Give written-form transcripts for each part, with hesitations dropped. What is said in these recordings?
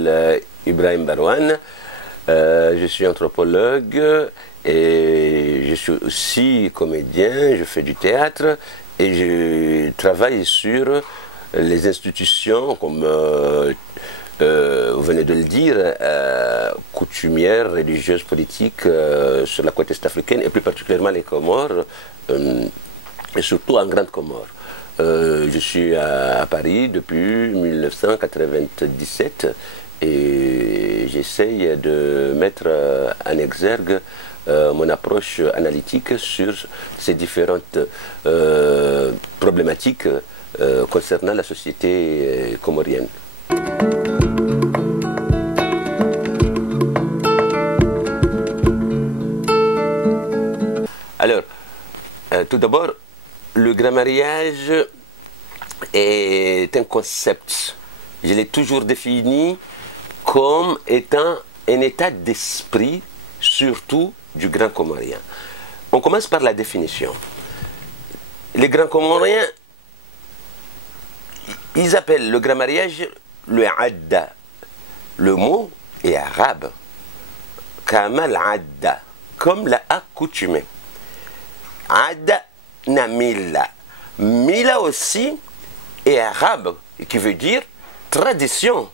m'appelle Ibrahim Barouane, je suis anthropologue et je suis aussi comédien, je fais du théâtre et je travaille sur les institutions comme vous venez de le dire, coutumières, religieuses, politiques sur la côte est-africaine et plus particulièrement les Comores et surtout en Grande Comore. Je suis à Paris depuis 1997 et j'essaye de mettre en exergue mon approche analytique sur ces différentes problématiques concernant la société comorienne. Alors, tout d'abord, le grand mariage est un concept. Je l'ai toujours défini comme étant un état d'esprit, surtout du grand comorien. On commence par la définition. Les grands comoriens, ils appellent le grand mariage le adda. Le mot est arabe. Kamal adda, comme la accoutumée. Adda na mila. Mila aussi est arabe, qui veut dire tradition.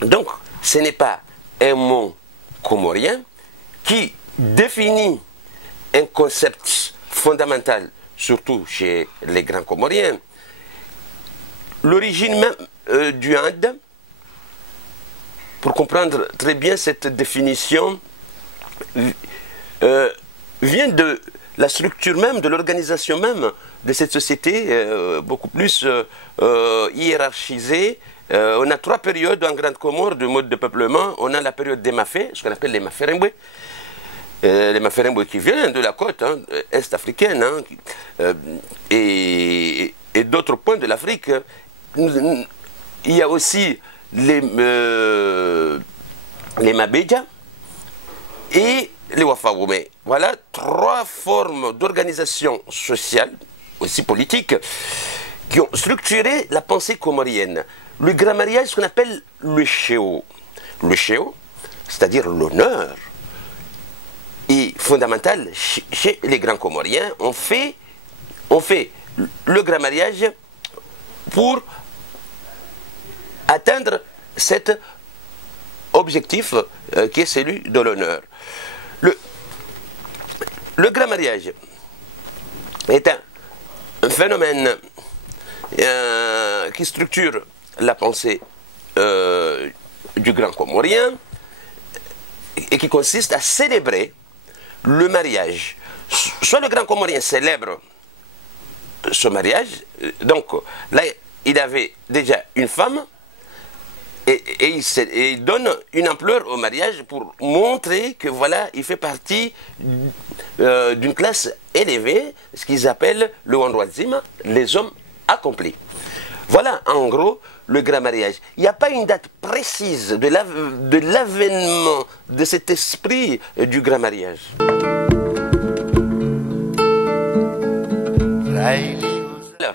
Donc, ce n'est pas un mot comorien qui définit un concept fondamental, surtout chez les grands comoriens. L'origine même du Inde, pour comprendre très bien cette définition, vient de la structure même, de l'organisation même de cette société, beaucoup plus hiérarchisée. On a trois périodes en Grande Comore de mode de peuplement. On a la période des Mafé, ce qu'on appelle les Maferembwe. Les Maferembwe qui viennent de la côte est-africaine et d'autres points de l'Afrique. Il y a aussi les Mabéja et les Wafawome. Voilà trois formes d'organisation sociale, aussi politique, qui ont structuré la pensée comorienne. Le grand mariage, ce qu'on appelle le chéo. Le chéo, c'est-à-dire l'honneur, est fondamental chez les grands comoriens. On fait le grand mariage pour atteindre cet objectif qui est celui de l'honneur. Le grand mariage est un phénomène qui structure la pensée du grand comorien et qui consiste à célébrer le mariage. Soit le grand comorien célèbre ce mariage, donc là il avait déjà une femme et il donne une ampleur au mariage pour montrer que voilà, il fait partie d'une classe élevée, ce qu'ils appellent le Wandwazima, les hommes accomplis. Voilà en gros le grand mariage. Il n'y a pas une date précise de l'avènement de cet esprit du grand mariage. Alors,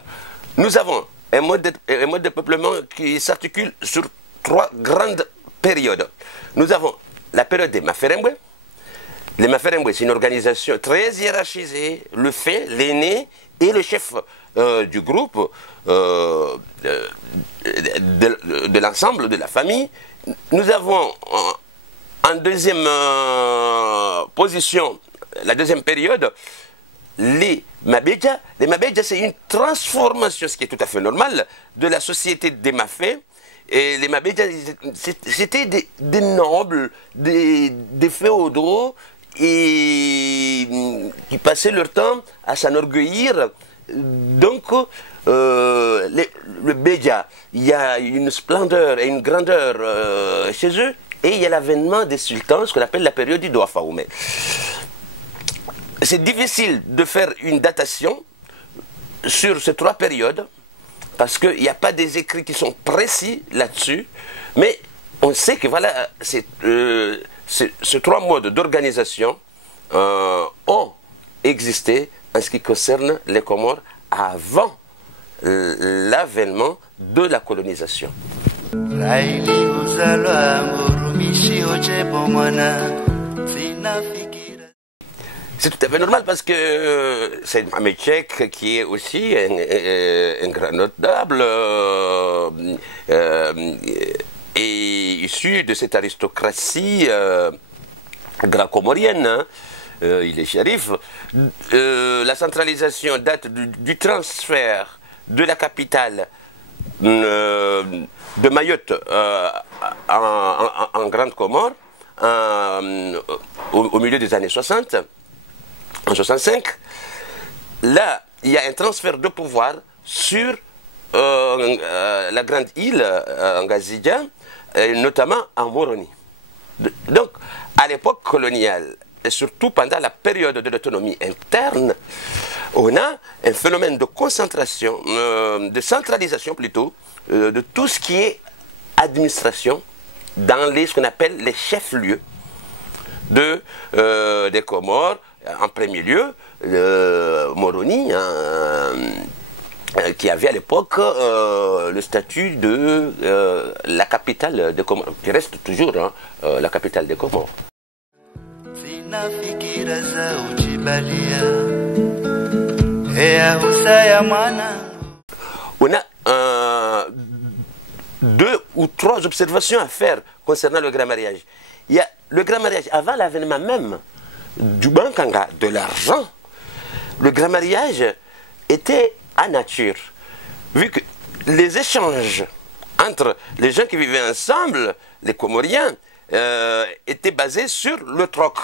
nous avons un mode de peuplement qui s'articule sur trois grandes périodes. Nous avons la période des Maferembwe. Les Maferembwe, c'est une organisation très hiérarchisée. Le fait, l'aîné et le chef du groupe, de l'ensemble de la famille. Nous avons en deuxième position, la deuxième période, les Mabéja. Les Mabéja, c'est une transformation, ce qui est tout à fait normal, de la société des Mafé. Et les Mabéja, c'était des nobles, des féodaux, et qui passaient leur temps à s'enorgueillir. Donc, le Béja, il y a une splendeur et une grandeur chez eux, et il y a l'avènement des sultans, ce qu'on appelle la période du Doafaoumé. C'est difficile de faire une datation sur ces trois périodes, parce qu'il n'y a pas des écrits qui sont précis là-dessus, mais on sait que voilà, ces trois modes d'organisation ont existé en ce qui concerne les Comores avant l'avènement de la colonisation. C'est tout à fait normal parce que c'est Mohamed Cheikh qui est aussi un grand notable et issu de cette aristocratie grand-comorienne. Hein. Il est shérif. La centralisation date du transfert de la capitale de Mayotte en Grande Comore au milieu des années 60. En 65, là, il y a un transfert de pouvoir sur la grande île Ngazidja, notamment en Moroni. Donc, à l'époque coloniale, et surtout pendant la période de l'autonomie interne, on a un phénomène de concentration, de centralisation plutôt, de tout ce qui est administration dans ce qu'on appelle les chefs-lieux des Comores. En premier lieu, Moroni, qui avait à l'époque le statut de la capitale des Comores, qui reste toujours la capitale des Comores. On a deux ou trois observations à faire concernant le grand mariage. Il y a le grand mariage avant l'avènement même du bankanga, de l'argent. Le grand mariage était à nature, vu que les échanges entre les gens qui vivaient ensemble, les Comoriens, étaient basés sur le troc.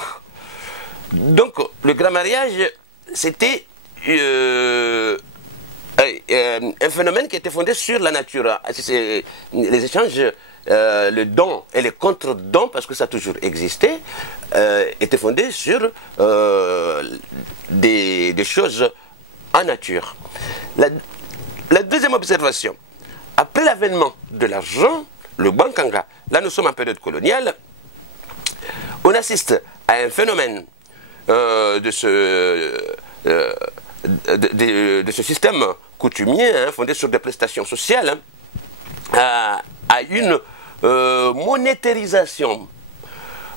Donc le grand mariage, c'était un phénomène qui était fondé sur la nature. Les échanges, le don et les contre-dons, parce que ça a toujours existé, étaient fondés sur des choses en nature. La deuxième observation, après l'avènement de l'argent, le bankanga, là nous sommes en période coloniale, on assiste à un phénomène de ce système coutumier, hein, fondé sur des prestations sociales, hein, à une monétarisation.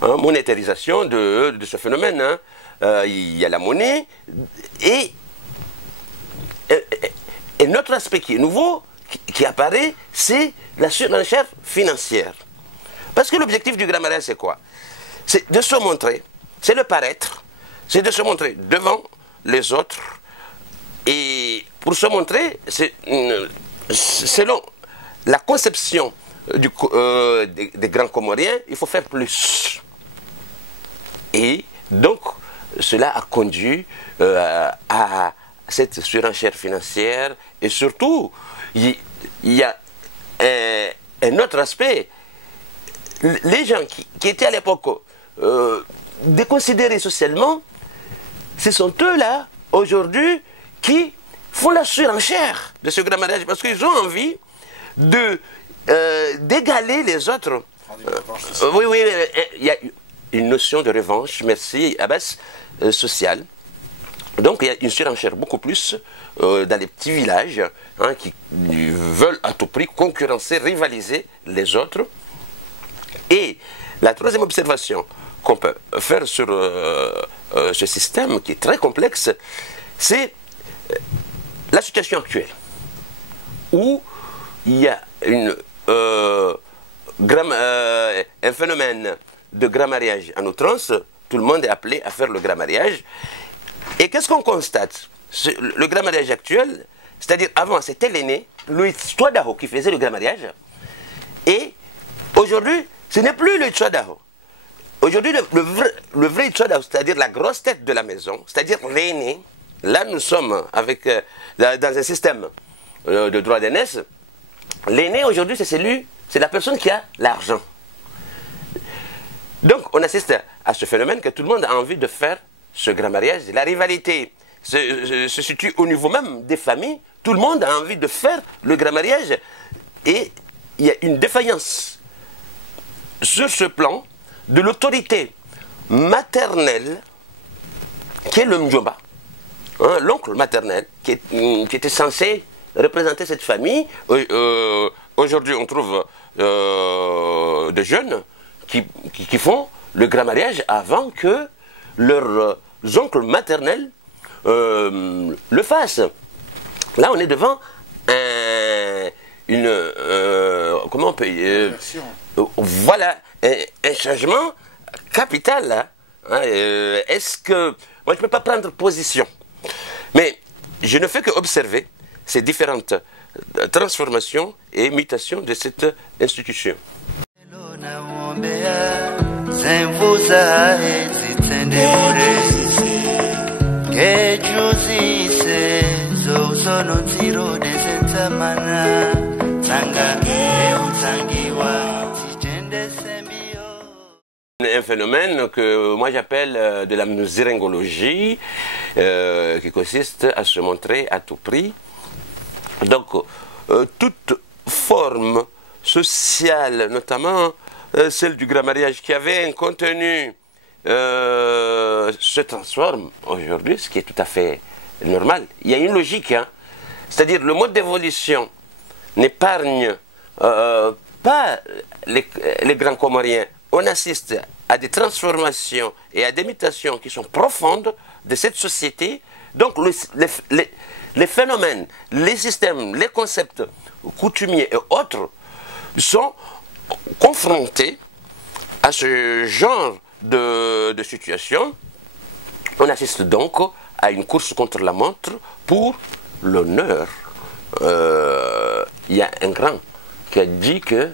Hein, monétarisation de ce phénomène. Hein. Il y a la monnaie et un autre aspect qui est nouveau, qui apparaît, c'est la surenchère financière. Parce que l'objectif du grand mariage, c'est quoi? C'est de se montrer, c'est le paraître, c'est de se montrer devant les autres. Et pour se montrer, selon la conception des grands Comoriens, il faut faire plus. Et donc, cela a conduit à cette surenchère financière. Et surtout, il y a un autre aspect. Les gens qui étaient à l'époque déconsidérés socialement, ce sont eux-là, aujourd'hui, qui font la surenchère de ce grand mariage parce qu'ils ont envie d'égaler les autres. Oui, il y a une notion de revanche, merci Abbas, sociale. Donc il y a une surenchère beaucoup plus dans les petits villages, hein, qui veulent à tout prix concurrencer, rivaliser les autres. Et la troisième observation qu'on peut faire sur ce système qui est très complexe, c'est la situation actuelle, où il y a un phénomène de grand mariage en outrance. Tout le monde est appelé à faire le grand mariage. Et qu'est-ce qu'on constate? Le grand mariage actuel, c'est-à-dire avant c'était l'aîné, le Tswadaho, qui faisait le grand mariage. Et aujourd'hui, ce n'est plus le Tswadaho. Aujourd'hui, le vrai Tswadaho, c'est-à-dire la grosse tête de la maison, c'est-à-dire l'aîné. Là, nous sommes dans un système de droit d'aînesse. L'aîné, aujourd'hui, c'est la personne qui a l'argent. Donc, on assiste à ce phénomène que tout le monde a envie de faire ce grand mariage. La rivalité se situe au niveau même des familles. Tout le monde a envie de faire le grand mariage. Et il y a une défaillance sur ce plan de l'autorité maternelle qui est le Mjomba. Hein, l'oncle maternel qui était censé représenter cette famille aujourd'hui on trouve des jeunes qui font le grand mariage avant que leurs oncles maternels le fassent. Là on est devant comment on peut voilà un changement capital. Hein. Est-ce que moi je ne peux pas prendre position, mais je ne fais que observer ces différentes transformations et mutations de cette institution. Un phénomène que moi j'appelle de la musérengologie, qui consiste à se montrer à tout prix. Donc, toute forme sociale, notamment celle du grand mariage, qui avait un contenu, se transforme aujourd'hui, ce qui est tout à fait normal. Il y a une logique, hein? C'est-à-dire le mode d'évolution n'épargne pas les grands Comoriens. On assiste à des transformations et à des mutations qui sont profondes de cette société. Donc les phénomènes, les systèmes, les concepts coutumiers et autres sont confrontés à ce genre de situation. On assiste donc à une course contre la montre pour l'honneur. Il y a un grand qui a dit que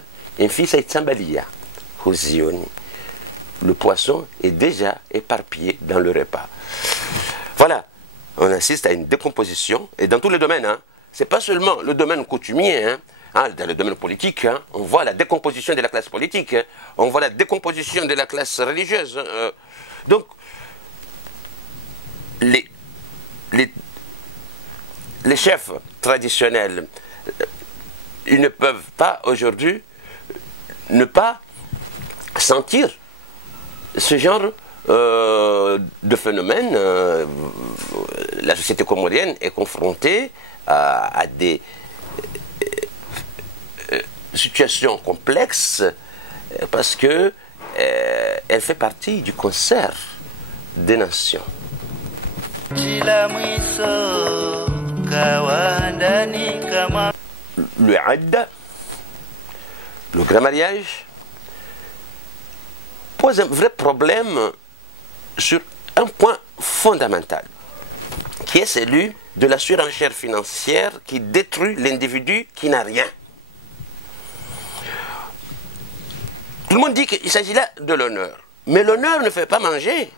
le poisson est déjà éparpillé dans le repas. Voilà, on assiste à une décomposition, et dans tous les domaines, hein. Ce n'est pas seulement le domaine coutumier, hein. Dans le domaine politique, hein, on voit la décomposition de la classe politique, hein, on voit la décomposition de la classe religieuse. Donc, les chefs traditionnels, ils ne peuvent pas aujourd'hui ne pas sentir ce genre de phénomène. La société comorienne est confrontée à des situations complexes parce que elle fait partie du concert des nations. Le Adda, le grand mariage, pose un vrai problème sur un point fondamental, qui est celui de la surenchère financière qui détruit l'individu qui n'a rien. Tout le monde dit qu'il s'agit là de l'honneur. Mais l'honneur ne fait pas manger.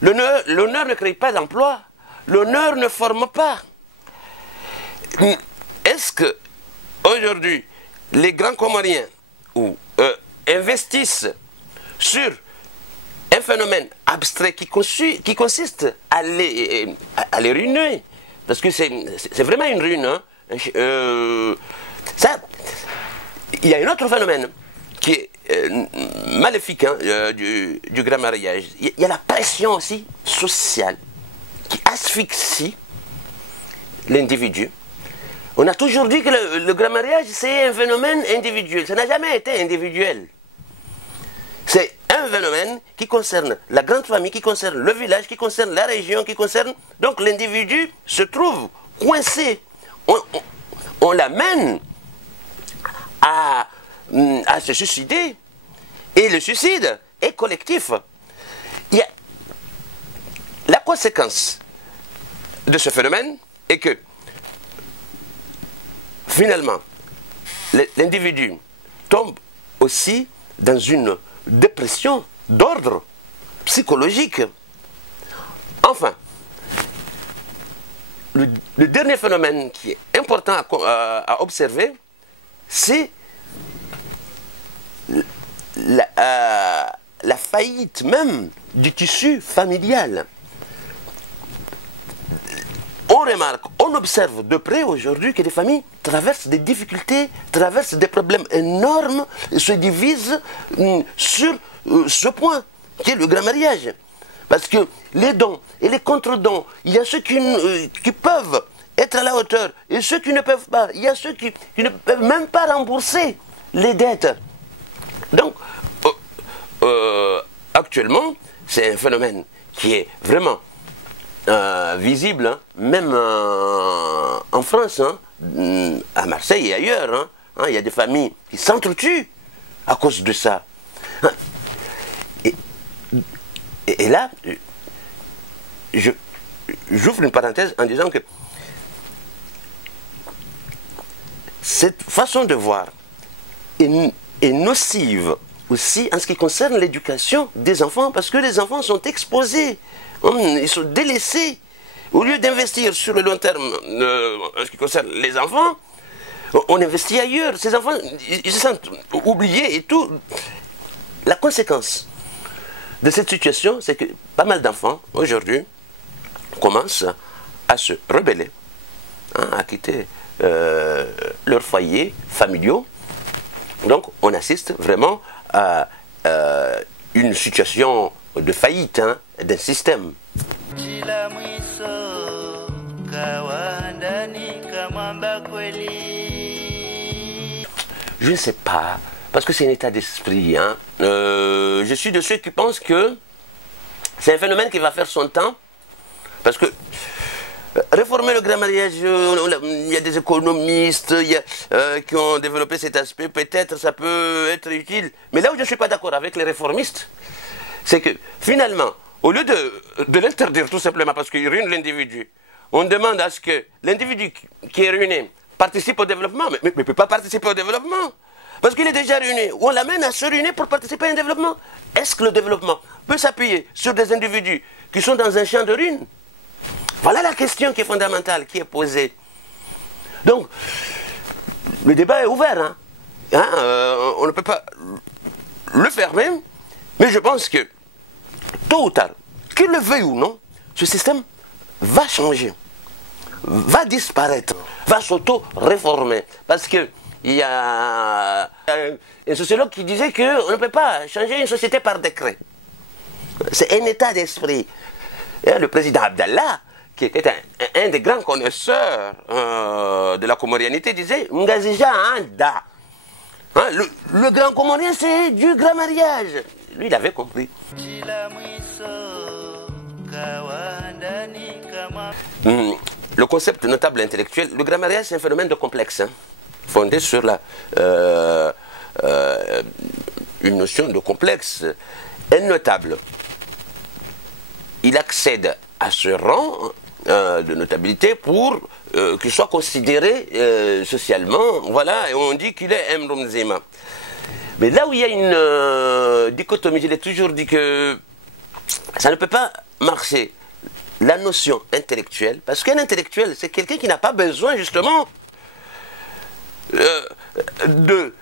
L'honneur ne crée pas d'emploi. L'honneur ne forme pas. Est-ce que aujourd'hui les grands Comoriens investissent sur un phénomène abstrait qui consiste à les ruiner? Parce que c'est vraiment une ruine. Hein? Il y a un autre phénomène qui est maléfique, hein, du grand mariage. Il y a la pression aussi sociale qui asphyxie l'individu. On a toujours dit que le grand mariage, c'est un phénomène individuel. Ça n'a jamais été individuel. C'est un phénomène qui concerne la grande famille, qui concerne le village, qui concerne la région, qui concerne... Donc l'individu se trouve coincé. On l'amène à se suicider. Et le suicide est collectif. La conséquence de ce phénomène est que finalement, l'individu tombe aussi dans une dépression d'ordre psychologique. Enfin, le dernier phénomène qui est important à observer, c'est la faillite même du tissu familial. On remarque, on observe de près aujourd'hui que les familles traversent des difficultés, traversent des problèmes énormes, et se divisent sur ce point, qui est le grand mariage. Parce que les dons et les contre-dons, il y a ceux qui peuvent être à la hauteur. Et ceux qui ne peuvent pas, il y a ceux qui ne peuvent même pas rembourser les dettes. Donc, actuellement, c'est un phénomène qui est vraiment visible, hein, même en France, hein, à Marseille et ailleurs. Hein, il y a des familles qui s'entretuent à cause de ça. Hein. Et là, j'ouvre une parenthèse en disant que cette façon de voir est nocive aussi en ce qui concerne l'éducation des enfants, parce que les enfants sont exposés, ils sont délaissés. Au lieu d'investir sur le long terme en ce qui concerne les enfants, on investit ailleurs. Ces enfants, ils se sentent oubliés et tout. La conséquence de cette situation, c'est que pas mal d'enfants, aujourd'hui, commencent à se rebeller, hein, à quitter leurs foyers familiaux. Donc, on assiste vraiment à une situation de faillite, hein, d'un système. Je ne sais pas, parce que c'est un état d'esprit. Hein. Je suis de ceux qui pensent que c'est un phénomène qui va faire son temps, parce que réformer le grand mariage, il y a des économistes qui ont développé cet aspect, peut-être ça peut être utile. Mais là où je ne suis pas d'accord avec les réformistes, c'est que finalement, au lieu de l'interdire tout simplement parce qu'il ruine l'individu, on demande à ce que l'individu qui est ruiné participe au développement, mais ne peut pas participer au développement. Parce qu'il est déjà ruiné. On l'amène à se ruiner pour participer à un développement. Est-ce que le développement peut s'appuyer sur des individus qui sont dans un champ de ruine? Voilà la question qui est fondamentale, qui est posée. Donc, le débat est ouvert. Hein, on ne peut pas le fermer, mais je pense que, tôt ou tard, qu'il le veuille ou non, ce système va changer, va disparaître, va s'auto-réformer. Parce que il y a un sociologue qui disait qu'on ne peut pas changer une société par décret. C'est un état d'esprit. Le président Abdallah, qui était un des grands connaisseurs de la comorianité, disait « Ngazija Anda ». Le grand comorien, c'est du grand mariage. Lui, il avait compris. Le concept notable intellectuel, le grand mariage, c'est un phénomène de complexe, hein, fondé sur une notion de complexe. Un notable, il accède à ce rang de notabilité pour qu'il soit considéré socialement, voilà, et on dit qu'il est Emrom Zema. Mais là où il y a une dichotomie, je l'ai toujours dit que ça ne peut pas marcher, la notion intellectuelle, parce qu'un intellectuel, c'est quelqu'un qui n'a pas besoin justement de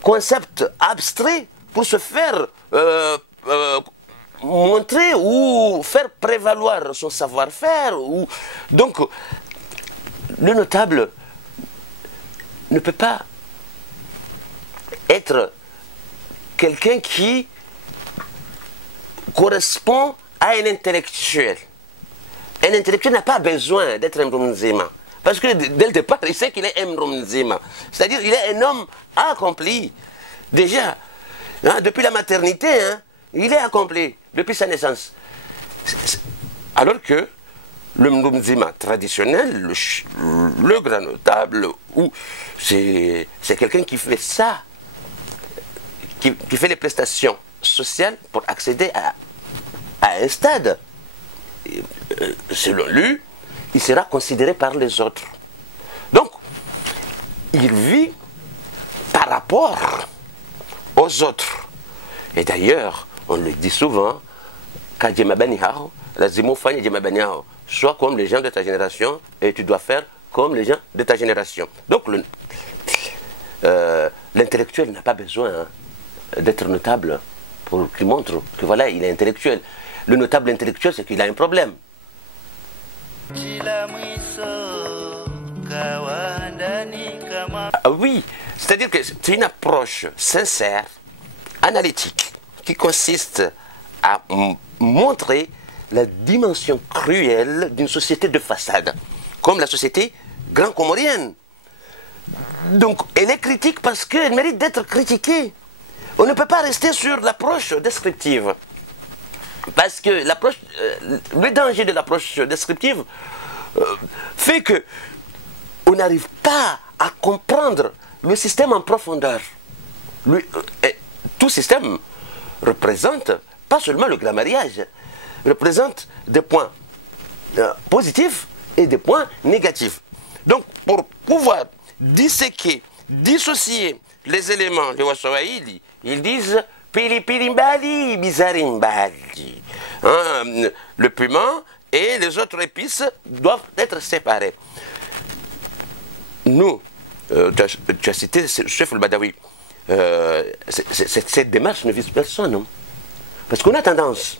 concepts abstraits pour se faire montrer ou faire prévaloir son savoir-faire. Donc, le notable ne peut pas être quelqu'un qui correspond à un intellectuel. Un intellectuel n'a pas besoin d'être un Mzima. Parce que dès le départ, il sait qu'il est un Mzima. C'est-à-dire qu'il est un homme accompli. Déjà, hein, depuis la maternité, hein, il est accompli, depuis sa naissance. Alors que le Mzima traditionnel, le grand notable, c'est quelqu'un qui fait ça, qui fait les prestations sociales pour accéder à un stade. Selon lui, il sera considéré par les autres. Donc, il vit par rapport aux autres. Et d'ailleurs, on le dit souvent, sois comme les gens de ta génération et tu dois faire comme les gens de ta génération. Donc, l'intellectuel n'a pas besoin, hein, d'être notable pour qu'il montre que voilà, il est intellectuel. Le notable intellectuel, c'est qu'il a un problème. Ah oui, c'est-à-dire que c'est une approche sincère, analytique, qui consiste à montrer la dimension cruelle d'une société de façade. comme la société grand-comorienne. Donc, elle est critique parce qu'elle mérite d'être critiquée. On ne peut pas rester sur l'approche descriptive. Parce que le danger de l'approche descriptive fait que on n'arrive pas à comprendre le système en profondeur. Tout système représente, pas seulement le grammariage, représente des points positifs et des points négatifs. Donc, pour pouvoir disséquer, dissocier les éléments de Waswahili, ils disent Pilipilimbali, Bizarimbali. Le piment et les autres épices doivent être séparés. Nous, tu as cité Chef El-Badawi, cette démarche ne vise personne. Non? Parce qu'on a tendance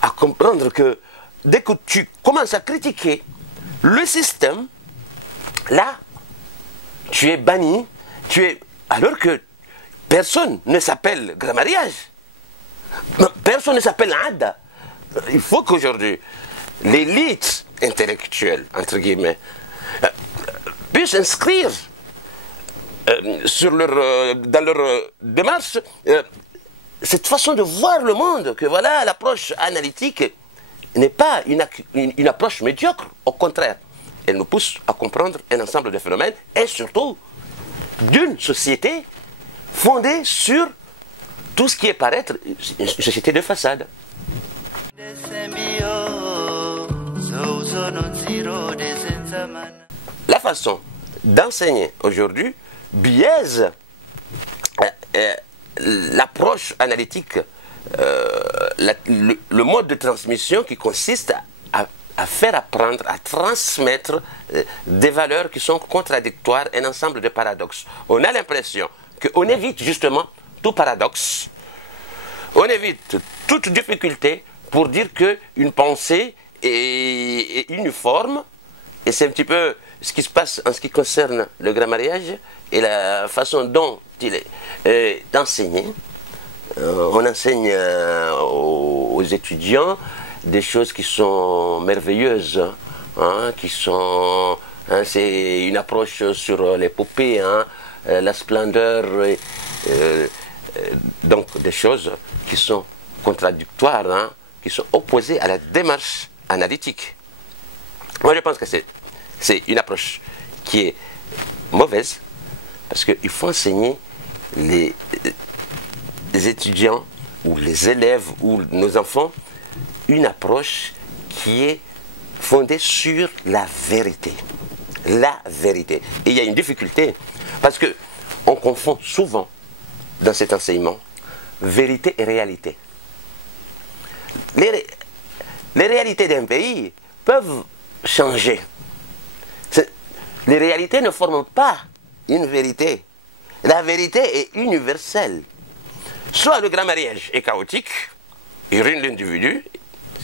à comprendre que dès que tu commences à critiquer le système, là, tu es banni, alors que personne ne s'appelle grammariage, personne ne s'appelle Ada. Il faut qu'aujourd'hui, l'élite intellectuelle, entre guillemets, puisse inscrire dans leur démarche cette façon de voir le monde, que voilà, l'approche analytique n'est pas une approche médiocre, au contraire. Elle nous pousse à comprendre un ensemble de phénomènes et surtout d'une société fondée sur tout ce qui est paraître une société de façade. La façon d'enseigner aujourd'hui biaise l'approche analytique, le mode de transmission qui consiste à faire apprendre, à transmettre des valeurs qui sont contradictoires, un ensemble de paradoxes. On a l'impression qu'on évite justement tout paradoxe, on évite toute difficulté pour dire qu'une pensée est uniforme, et c'est un petit peu ce qui se passe en ce qui concerne le grammariage et la façon dont il est enseigné. On enseigne aux étudiants des choses qui sont merveilleuses, c'est une approche sur les poupées, la splendeur, donc des choses qui sont contradictoires, qui sont opposées à la démarche analytique. Moi je pense que c'est une approche qui est mauvaise, parce qu'il faut enseigner les étudiants ou les élèves ou nos enfants une approche qui est fondée sur la vérité. La vérité. Et il y a une difficulté, parce qu'on confond souvent dans cet enseignement vérité et réalité. Les réalités d'un pays peuvent changer. Les réalités ne forment pas une vérité. La vérité est universelle. Soit le grammariage est chaotique, il ruine l'individu,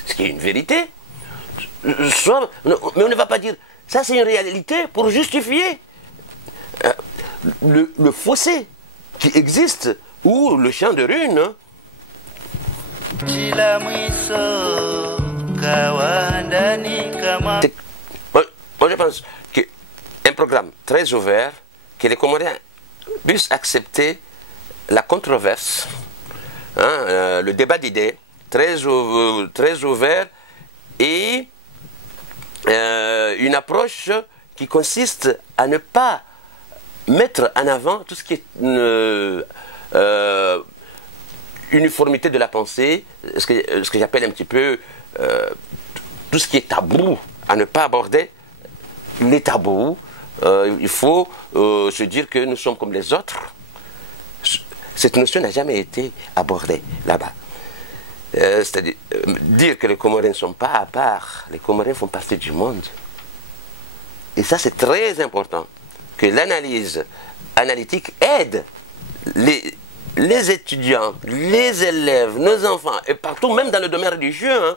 ce qui est une vérité, soit, mais on ne va pas dire ça c'est une réalité pour justifier le fossé qui existe ou le champ de runes. Moi je pense qu'un programme très ouvert, que les Comoriens puissent accepter la controverse, le débat d'idées, très ouvert, et une approche qui consiste à ne pas mettre en avant tout ce qui est uniformité de la pensée, ce que j'appelle un petit peu tout ce qui est tabou, à ne pas aborder les tabous. Il faut se dire que nous sommes comme les autres. Cette notion n'a jamais été abordée là-bas. C'est-à-dire dire que les Comoriens ne sont pas à part, les Comoriens font partie du monde. Et ça c'est très important, que l'analyse analytique aide les étudiants, les élèves, nos enfants, et partout, même dans le domaine religieux,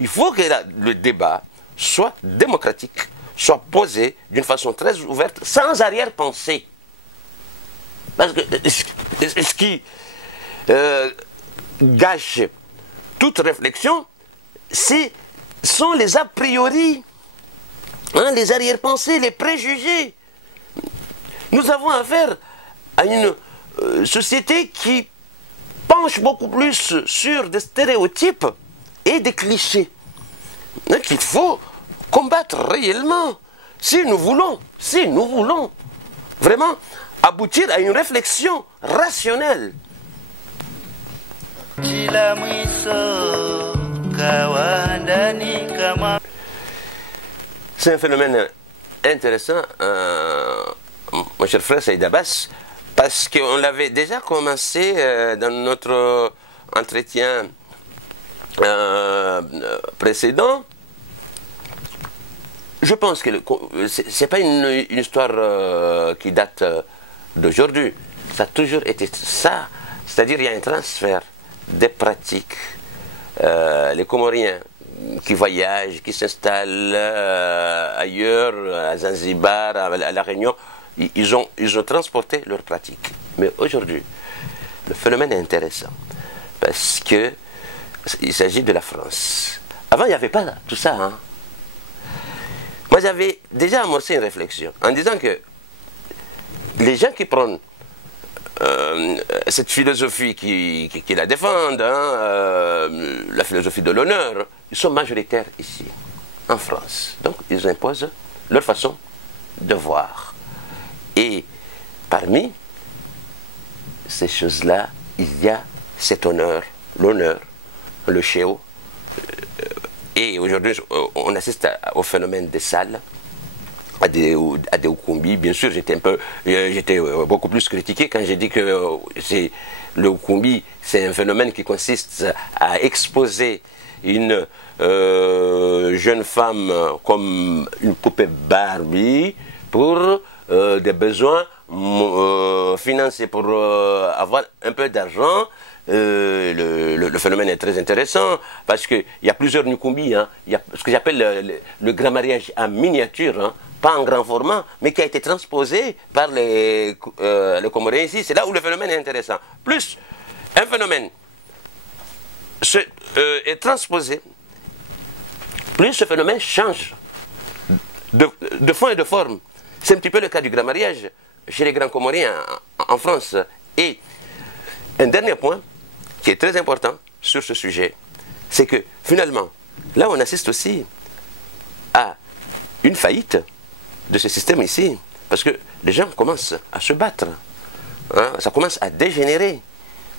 il faut que le débat soit démocratique, soit posé d'une façon très ouverte, sans arrière-pensée. Parce que ce qui gâche toute réflexion, sont les a priori. hein, les arrière-pensées, les préjugés. Nous avons affaire à une société qui penche beaucoup plus sur des stéréotypes et des clichés, hein, qu'il faut combattre réellement si nous voulons vraiment aboutir à une réflexion rationnelle. C'est un phénomène intéressant, mon cher frère Saïd Abbas, parce qu'on l'avait déjà commencé dans notre entretien précédent. Je pense que ce n'est pas une histoire qui date d'aujourd'hui. Ça a toujours été ça. C'est-à-dire qu'il y a un transfert des pratiques. Les Comoriens qui voyagent, qui s'installent ailleurs, à Zanzibar, à La Réunion, ils ont transporté leurs pratiques. Mais aujourd'hui, le phénomène est intéressant parce qu'il s'agit de la France. Avant, il n'y avait pas tout ça. Hein. Moi, j'avais déjà amorcé une réflexion en disant que les gens qui prennent cette philosophie qui la défendent, hein, la philosophie de l'honneur, ils sont majoritaires ici, en France. Donc, ils imposent leur façon de voir. Et parmi ces choses-là, il y a cet honneur, l'honneur, le chéo. Et aujourd'hui, on assiste au phénomène des salles, à des Oukoumbi. Bien sûr, j'étais beaucoup plus critiqué quand j'ai dit que le Oukoumbi, c'est un phénomène qui consiste à exposer une jeune femme comme une poupée Barbie pour des besoins financiers, pour avoir un peu d'argent. Le phénomène est très intéressant parce qu'il y a plusieurs Nukumbi. Hein. Il y a ce que j'appelle le grand mariage en miniature, hein, pas en grand format, mais qui a été transposé par les Comoriens ici. C'est là où le phénomène est intéressant. Plus un phénomène est transposé, plus ce phénomène change de fond et de forme. C'est un petit peu le cas du grand mariage chez les grands Comoriens en France. Et un dernier point qui est très important sur ce sujet, c'est que finalement, là on assiste aussi à une faillite de ce système ici, parce que les gens commencent à se battre, hein, ça commence à dégénérer,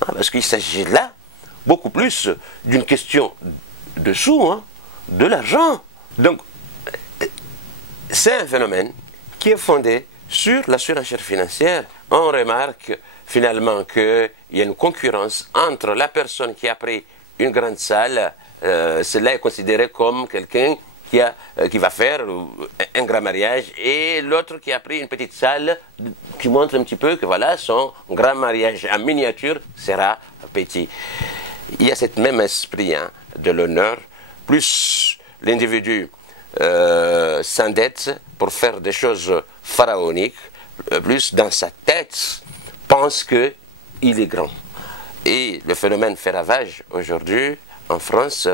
hein, parce qu'il s'agit là beaucoup plus d'une question de sous, hein, de l'argent. Donc, c'est un phénomène qui est fondé sur la surenchère financière. On remarque finalement qu'il y a une concurrence entre la personne qui a pris une grande salle, cela est considéré comme quelqu'un qui va faire un grand mariage, et l'autre qui a pris une petite salle qui montre un petit peu que voilà, son grand mariage en miniature sera petit. Il y a cet même esprit, hein, de l'honneur, plus l'individu s'endette pour faire des choses pharaoniques, plus dans sa tête pense qu'il est grand. Et le phénomène fait ravage aujourd'hui en France.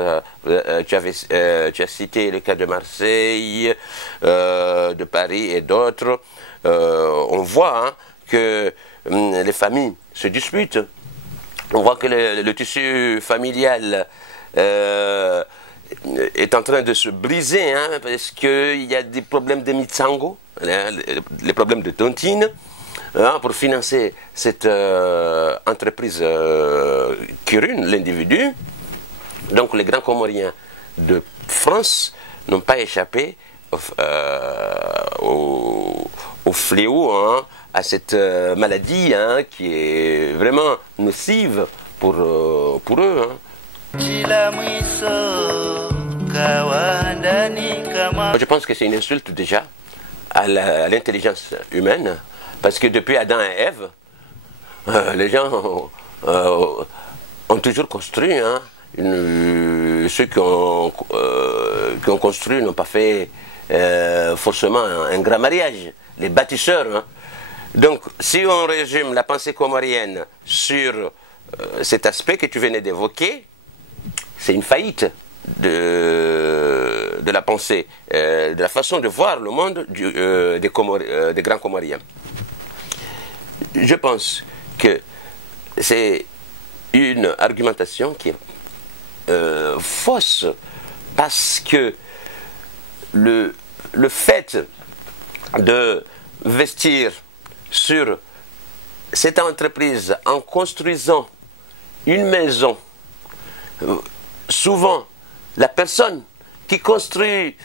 Tu as cité le cas de Marseille, de Paris et d'autres. On voit, hein, que les familles se disputent. On voit que le tissu familial est en train de se briser, hein, parce qu'il y a des problèmes de mitsango, les problèmes de tontine, hein, pour financer cette entreprise qui ruine l'individu. Donc les grands Comoriens de France n'ont pas échappé au fléau, hein, à cette maladie, hein, qui est vraiment nocive pour eux. Hein. Je pense que c'est une insulte déjà à l'intelligence humaine, parce que depuis Adam et Ève, les gens ont toujours construit, hein. Ceux qui ont construit n'ont pas fait forcément un grand mariage, les bâtisseurs. Hein. Donc, si on résume la pensée comorienne sur cet aspect que tu venais d'évoquer, c'est une faillite de la pensée, de la façon de voir le monde des grands Comoriens. Je pense que c'est une argumentation qui est fausse, parce que le fait de investir sur cette entreprise en construisant une maison, souvent la personne qui construit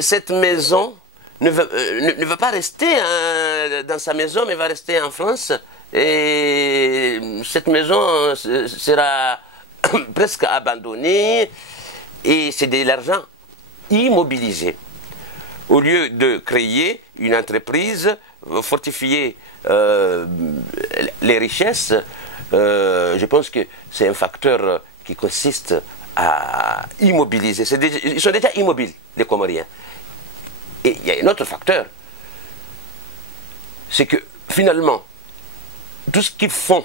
cette maison ne veut pas rester dans sa maison, mais va rester en France, et cette maison sera presque abandonnée, et c'est de l'argent immobilisé. Au lieu de créer une entreprise, fortifier les richesses, je pense que c'est un facteur qui consiste à immobiliser. Ils sont déjà immobiles, les Comoriens. Et il y a un autre facteur, c'est que finalement, tout ce qu'ils font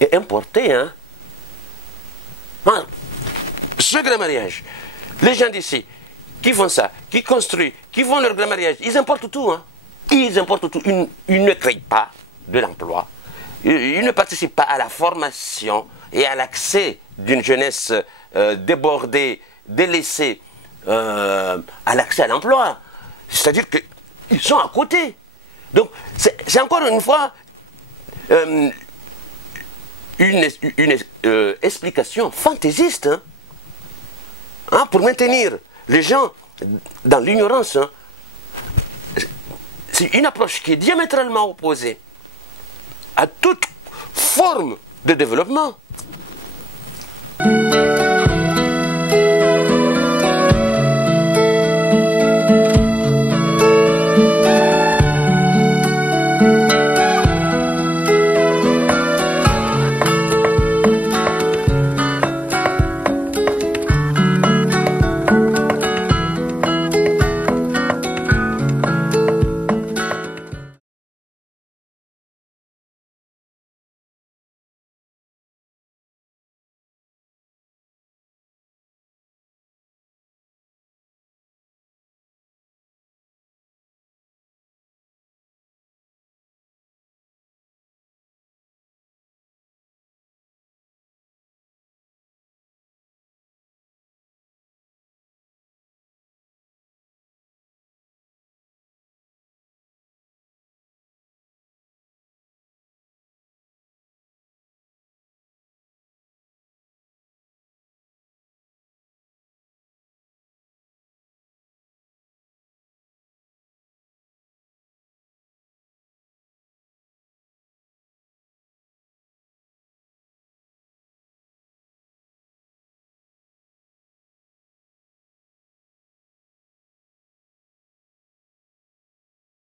est importé. Ce grand mariage, les gens d'ici, qui font ça, qui construisent, qui font leur grand mariage, ils importent tout. Ils importent tout. Ils ne créent pas de l'emploi. Ils ne participent pas à la formation et à l'accès d'une jeunesse débordée, délaissée, à l'accès à l'emploi. C'est-à-dire qu'ils sont à côté. Donc, c'est encore une fois une explication fantaisiste pour maintenir les gens dans l'ignorance. C'est une approche qui est diamétralement opposée à toute forme de développement.